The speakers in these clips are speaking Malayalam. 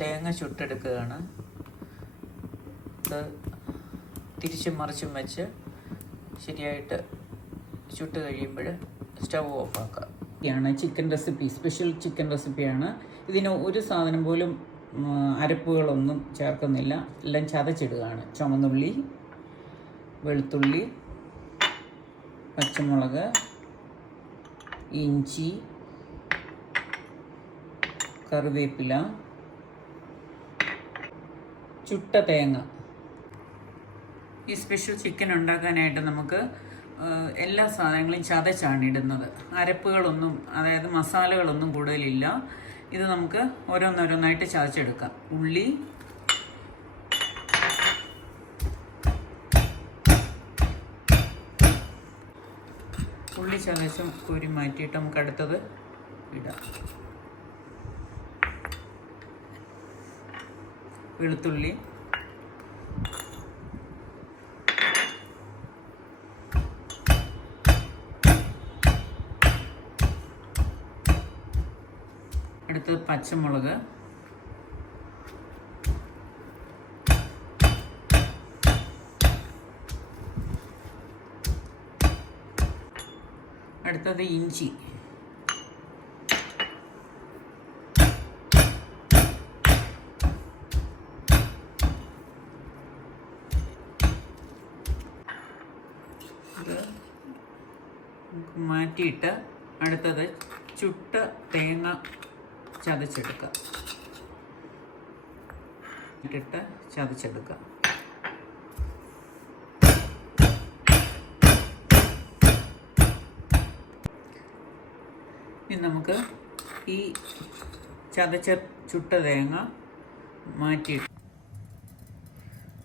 തേങ്ങ ചുട്ടെടുക്കുകയാണ്. അത് തിരിച്ചും മറിച്ചും വെച്ച് ശരിയായിട്ട് ചുട്ട് കഴിയുമ്പോൾ സ്റ്റവ് ഓഫാക്കുക. ാണ് ചിക്കൻ റെസിപ്പി, സ്പെഷ്യൽ ചിക്കൻ റെസിപ്പിയാണ്. ഇതിന് ഒരു സാധനം പോലും അരപ്പുകളൊന്നും ചേർക്കുന്നില്ല, എല്ലാം ചതച്ചിടുകയാണ്. ചുവന്നുള്ളി, വെളുത്തുള്ളി, പച്ചമുളക്, ഇഞ്ചി, കറിവേപ്പില, ചുട്ട തേങ്ങ. ഈ സ്പെഷ്യൽ ചിക്കൻ ഉണ്ടാക്കാനായിട്ട് നമുക്ക് എല്ലാ സാധനങ്ങളും ചതച്ചാണ് ഇടുന്നത്. അരപ്പുകളൊന്നും, അതായത് മസാലകളൊന്നും കൂടുതലില്ല. ഇത് നമുക്ക് ഓരോന്നോരോന്നായിട്ട് ചതച്ചെടുക്കാം. ഉള്ളി ചതച്ചും കോരി മാറ്റിയിട്ട് നമുക്ക് അടുത്തത് ഇടാം. വെളുത്തുള്ളി, അടുത്തത് പച്ചമുളക്, അടുത്തത് ഇഞ്ചി, ഇത് മാറ്റിയിട്ട് അടുത്തത് ചുട്ട തേങ്ങ ചതച്ചെടുക്കുക. ഇട്ടിട്ട് ചതച്ചെടുക്കുക. ഇനി നമുക്ക് ഈ ചതച്ച ചുട്ട തേങ്ങ മാറ്റിയിട്ട്,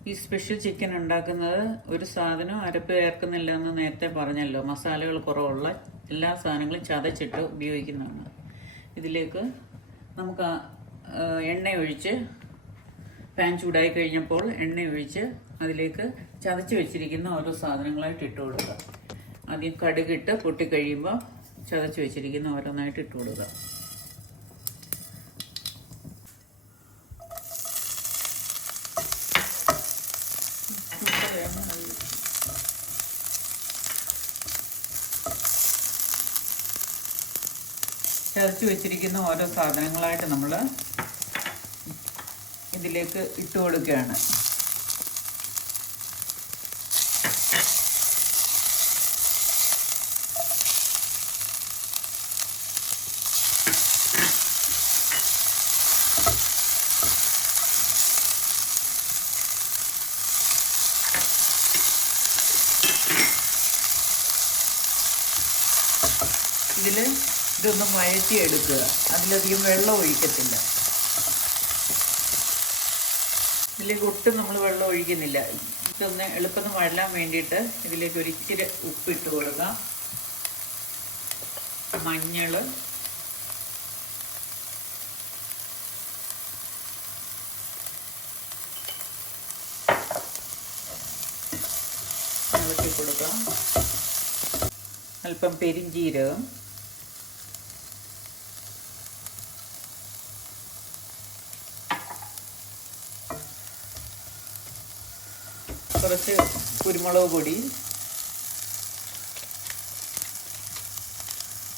ഈ സ്പെഷ്യൽ ചിക്കൻ ഉണ്ടാക്കുന്നത് ഒരു സാധനം അരപ്പ് ചേർക്കുന്നില്ല എന്ന് നേരത്തെ പറഞ്ഞല്ലോ. മസാലകൾ കുറവുള്ള എല്ലാ സാധനങ്ങളും ചതച്ചിട്ട് ഉപയോഗിക്കുന്നതാണ്. ഇതിലേക്ക് നമുക്ക് എണ്ണ ഒഴിച്ച്, പാൻ ചൂടായി കഴിഞ്ഞപ്പോൾ എണ്ണ ഒഴിച്ച് അതിലേക്ക് ചതച്ച് വെച്ചിരിക്കുന്ന ഓരോ സാധനങ്ങളായിട്ട് ഇട്ട് കൊടുക്കുക. ആദ്യം കടുകിട്ട് പൊട്ടിക്കഴിയുമ്പോൾ ചതച്ച് വെച്ചിരിക്കുന്ന ഓരോന്നായിട്ട് ഇട്ട് കൊടുക്കുക. ചതച്ച് വെച്ചിരിക്കുന്ന ഓരോ സാധനങ്ങളായിട്ട് നമ്മൾ ഇതിലേക്ക് ഇട്ട് കൊടുക്കുകയാണ്. ഇതൊന്ന് വഴറ്റിയെടുക്കുക. അതിലധികം വെള്ളം ഒഴിക്കത്തില്ല. ഇതിലേക്ക് ഒട്ടും നമ്മൾ വെള്ളം ഒഴിക്കുന്നില്ല. ഇതൊന്ന് എളുപ്പം വഴലാൻ വേണ്ടിയിട്ട് ഇതിലേക്ക് ഒരിച്ചിരി ഉപ്പിട്ട് കൊടുക്കാം. മഞ്ഞൾ, ഇളക്കി കൊടുക്കാം. അല്പം പെരിഞ്ജീരകം, കുറച്ച് കുരുമുളക് പൊടി.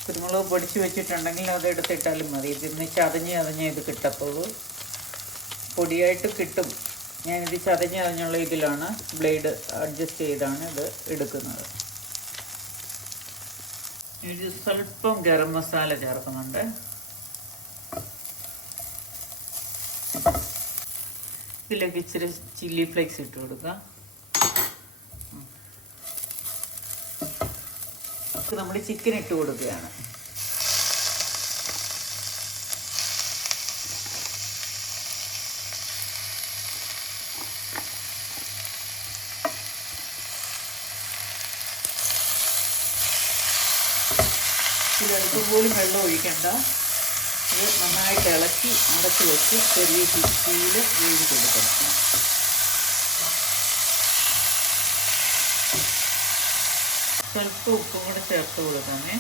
കുരുമുളക് പൊടിച്ച് വെച്ചിട്ടുണ്ടെങ്കിൽ അത് എടുത്തിട്ടാലും മതി. ഇതിന്ന് ചതഞ്ഞ് ഇത് കിട്ടത്തുള്ളൂ. പൊടിയായിട്ട് കിട്ടും. ഞാനിത് ചതഞ്ഞുള്ള ഇതിലാണ്, ബ്ലേഡ് അഡ്ജസ്റ്റ് ചെയ്താണ് ഇത് എടുക്കുന്നത്. ഇത് സ്വല്പം ഗരം മസാല ചേർക്കുന്നുണ്ട്. ഇതിലേക്ക് ഇച്ചിരി ചില്ലി ഫ്ലേക്സ് ഇട്ട് കൊടുക്കുക. നമ്മൾ ചിക്കൻ ഇട്ട് കൊടുക്കുകയാണ്. ഇതിലൽപ്പം പോലും വെള്ളം ഒഴിക്കണ്ട. ഇത് നന്നായിട്ട് ഇളക്കി അടച്ച് വെച്ച് ചെറിയ തീയിൽ വേവി കൊടുക്കണം. സ്വല്പം ഉപ്പും കൂടെ ചേർത്ത് കൊടുക്കണേ.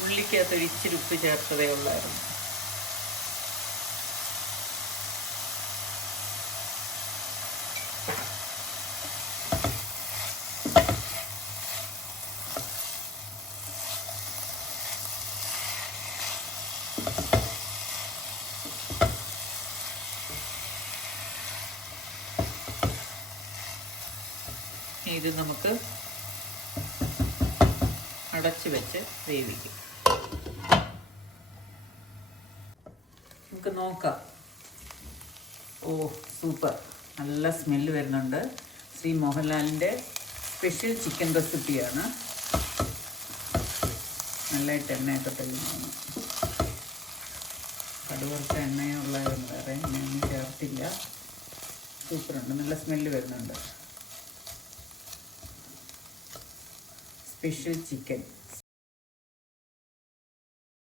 ഉള്ളിക്കകത്ത് ഇച്ചിരി ഉപ്പ് ചേർത്തതേ ഉള്ളായിരുന്നു. ഇത് നമുക്ക് അടച്ച് വെച്ച് വേവിക്കും. നമുക്ക് നോക്കാം. ഓ സൂപ്പർ, നല്ല സ്മെല്ല് വരുന്നുണ്ട്. ശ്രീ മോഹൻലാലിൻ്റെ സ്പെഷ്യൽ ചിക്കൻ റെസിപ്പിയാണ്. നല്ലതായിട്ട് എണ്ണയൊക്കെ തെളിഞ്ഞു. കടുവറുത്ത എണ്ണയുള്ളതായിരുന്നു, വേറെ എണ്ണയൊന്നും ചേർത്തില്ല. സൂപ്പറുണ്ട്, നല്ല സ്മെല്ല് വരുന്നുണ്ട്. Special chicken.